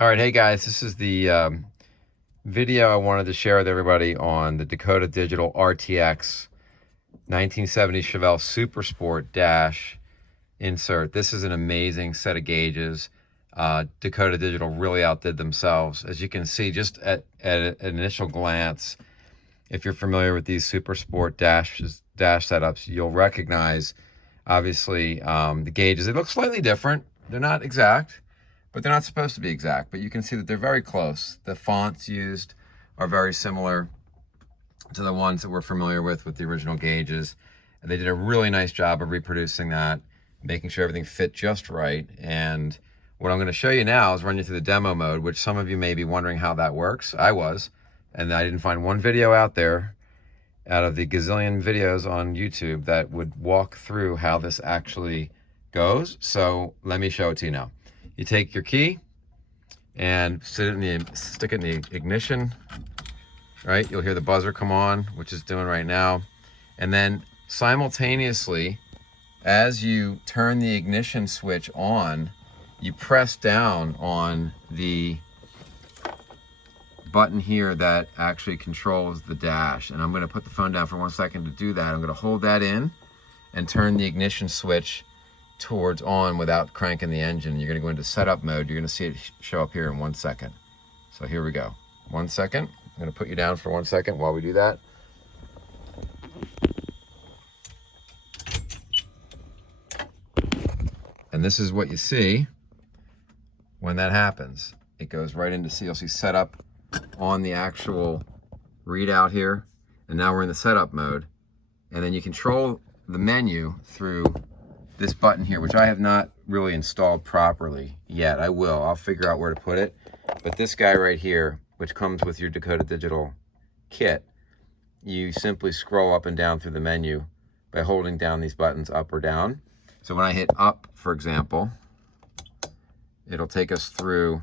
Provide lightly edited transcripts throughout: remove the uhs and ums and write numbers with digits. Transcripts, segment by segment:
All right, hey guys, this is the video I wanted to share with everybody on the Dakota Digital RTX 1970 Chevelle Super Sport dash insert. This is an amazing set of gauges. Dakota Digital really outdid themselves. As you can see, just at an initial glance, if you're familiar with these Super Sport dash setups, you'll recognize, obviously, the gauges. They look slightly different. They're not exact, but they're not supposed to be exact, but you can see that they're very close. The fonts used are very similar to the ones that we're familiar with the original gauges. And they did a really nice job of reproducing that, making sure everything fit just right. And what I'm going to show you now is run you through the demo mode, which some of you may be wondering how that works. I was, and I didn't find one video out there out of the gazillion videos on YouTube that would walk through how this actually goes. So let me show it to you now. You take your key and stick it in the ignition, right? You'll hear the buzzer come on, which is doing right now. And then simultaneously, as you turn the ignition switch on, you press down on the button here that actually controls the dash. And I'm going to put the phone down for 1 second to do that. I'm going to hold that in and turn the ignition switch towards on without cranking the engine. You're going to go into setup mode. You're going to see it show up here in 1 second. So here we go. 1 second. I'm going to put you down for 1 second while we do that. And this is what you see when that happens. It goes right into CLC setup on the actual readout here. And now we're in the setup mode. And then you control the menu through this button here, which I have not really installed properly yet. I will. I'll figure out where to put it. But this guy right here, which comes with your Dakota Digital kit, you simply scroll up and down through the menu by holding down these buttons up or down. So when I hit up, for example, it'll take us through,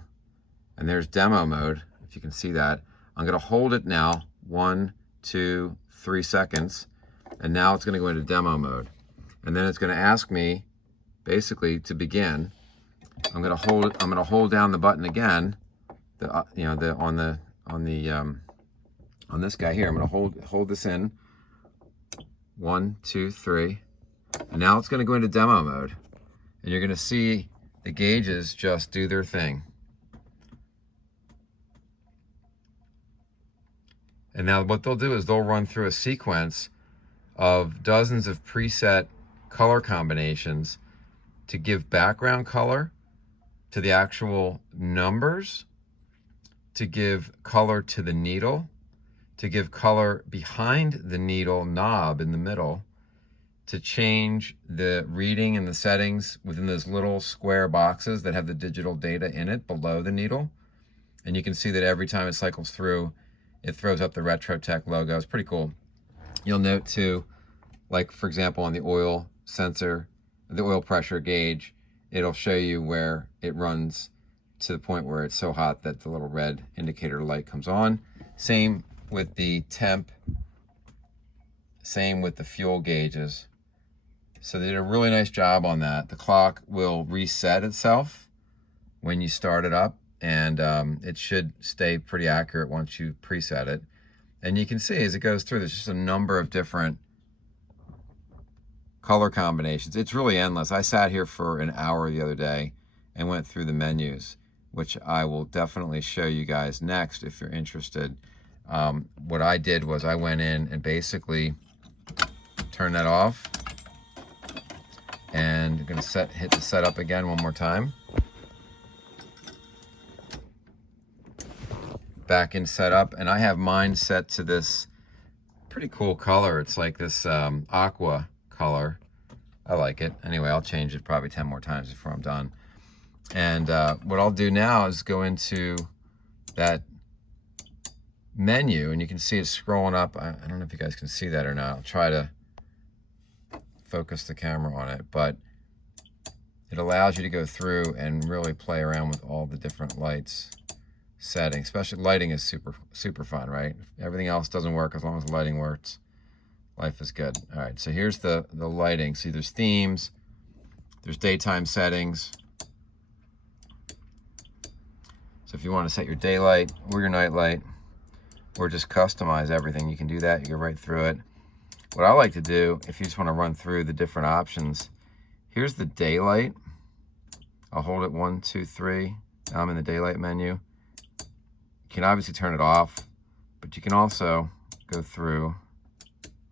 and there's demo mode, if you can see that. I'm going to hold it now, 1, 2, 3 seconds, and now it's going to go into demo mode. And then it's going to ask me, basically, to begin. I'm going to hold down the button again. On this guy here. I'm going to hold this in. 1, 2, 3. And now it's going to go into demo mode. And you're going to see the gauges just do their thing. And now what they'll do is they'll run through a sequence of dozens of preset color combinations to give background color to the actual numbers, to give color to the needle, to give color behind the needle knob in the middle, to change the reading and the settings within those little square boxes that have the digital data in it below the needle. And you can see that every time it cycles through, it throws up the Retro Tech logo. It's pretty cool. You'll note too, like for example on the oil sensor, the oil pressure gauge, it'll show you where it runs to the point where it's so hot that the little red indicator light comes on. Same with the temp, same with the fuel gauges. So they did a really nice job on that. The clock will reset itself when you start it up, and it should stay pretty accurate once you preset it. And you can see as it goes through, there's just a number of different color combinations. It's really endless. I sat here for an hour the other day and went through the menus, which I will definitely show you guys next if you're interested. What I did was I went in and basically turned that off, and I'm going to hit the setup again one more time. Back in setup, and I have mine set to this pretty cool color. It's like this aqua color. I like it. Anyway, I'll change it probably 10 more times before I'm done. And what I'll do now is go into that menu, and you can see it scrolling up. I don't know if you guys can see that or not. I'll try to focus the camera on it, but it allows you to go through and really play around with all the different lights settings. Especially lighting is super fun, right? Everything else doesn't work. As long as the lighting works, life is good. All right, so here's the lighting. See, there's themes, there's daytime settings, So if you want to set your daylight or your nightlight, or just customize everything, you can do that. You go right through it. What I like to do, if you just want to run through the different options, here's the daylight. I'll hold it 1, 2, 3. Now I'm in the daylight menu. You can obviously turn it off, but you can also go through.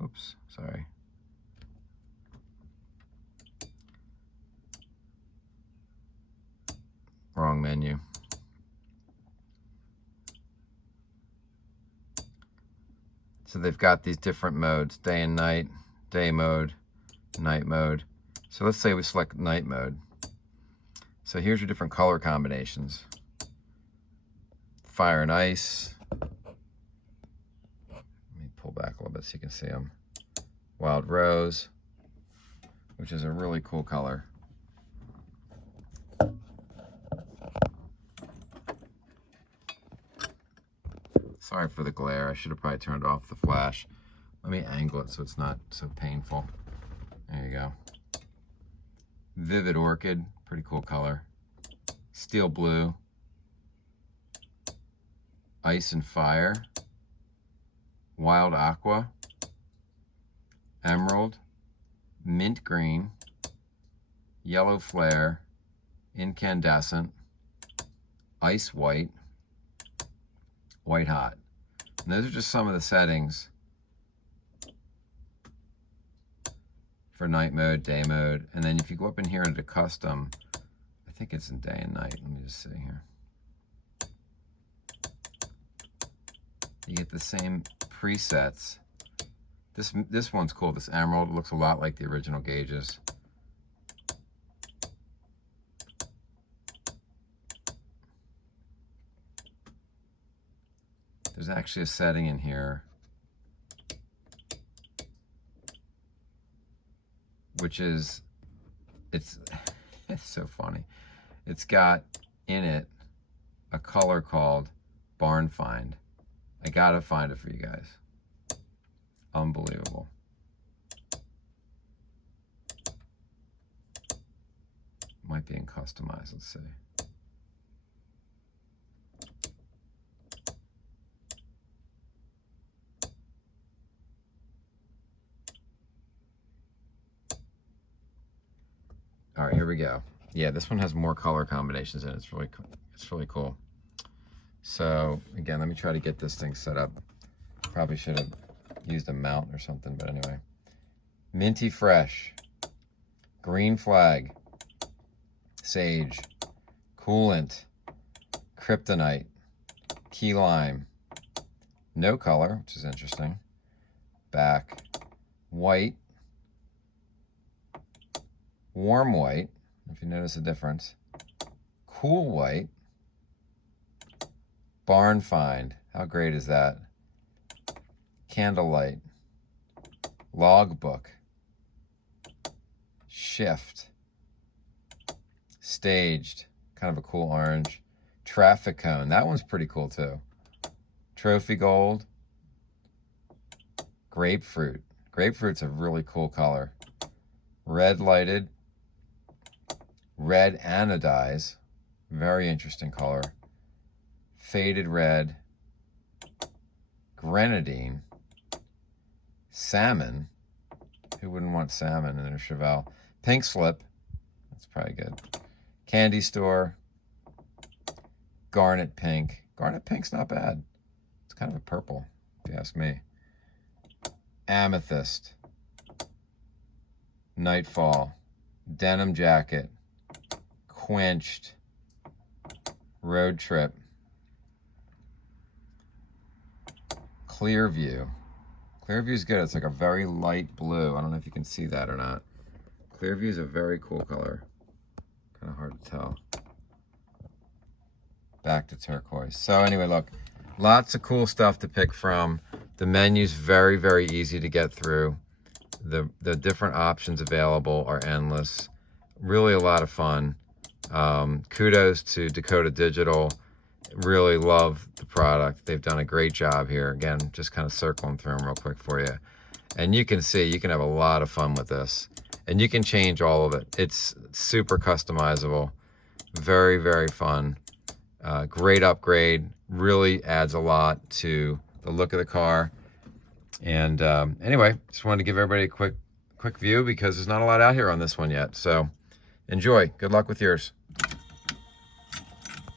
Oops, sorry. Wrong menu. So they've got these different modes, day and night, day mode, night mode. So let's say we select night mode. So here's your different color combinations. Fire and ice. Let me pull back a little bit so you can see them. Wild rose, which is a really cool color. Sorry for the glare. I should have probably turned off the flash. Let me angle it so it's not so painful. There you go. Vivid orchid, pretty cool color. Steel blue. Ice and fire. Wild aqua. Emerald. Mint green. Yellow flare. Incandescent. Ice white. White hot. And those are just some of the settings for night mode, day mode. And then if you go up in here into custom, I think it's in day and night. Let me just see here. You get the same presets. This one's cool. This emerald looks a lot like the original gauges. There's actually a setting in here which is, it's so funny. It's got in it a color called Barn Find. I gotta find it for you guys. Unbelievable. Might be in customize, let's see. All right, here we go. Yeah, this one has more color combinations in it. It's really cool. So again, let me try to get this thing set up. Probably should have used a mount or something, but anyway. Minty Fresh, Green Flag, Sage, Coolant, Kryptonite, Key Lime, no color, which is interesting. Back, White, Warm White, if you notice the difference. Cool White, Barn Find, how great is that? Candlelight, Logbook, Shift, Staged, kind of a cool orange. Traffic Cone, that one's pretty cool too. Trophy Gold, Grapefruit. Grapefruit's a really cool color. Red Lighted, Red Anodize, very interesting color. Faded Red, Grenadine, Salmon, who wouldn't want salmon in their Chevelle? Pink Slip, that's probably good. Candy Store, Garnet Pink. Garnet Pink's not bad. It's kind of a purple, if you ask me. Amethyst, Nightfall, Denim Jacket, Quenched, Road Trip, Clearview. Clearview's good. It's like a very light blue. I don't know if you can see that or not. Clearview's a very cool color. Kind of hard to tell. Back to turquoise. So anyway, look, lots of cool stuff to pick from. The menu's very, very easy to get through. The different options available are endless. Really a lot of fun. Kudos to Dakota Digital. Really love the product. They've done a great job here. Again, just kind of circling through them real quick for you. And you can see, you can have a lot of fun with this. And you can change all of it. It's super customizable. Very, very fun. Great upgrade, really adds a lot to the look of the car. And anyway, just wanted to give everybody a quick view because there's not a lot out here on this one yet. So enjoy. Good luck with yours.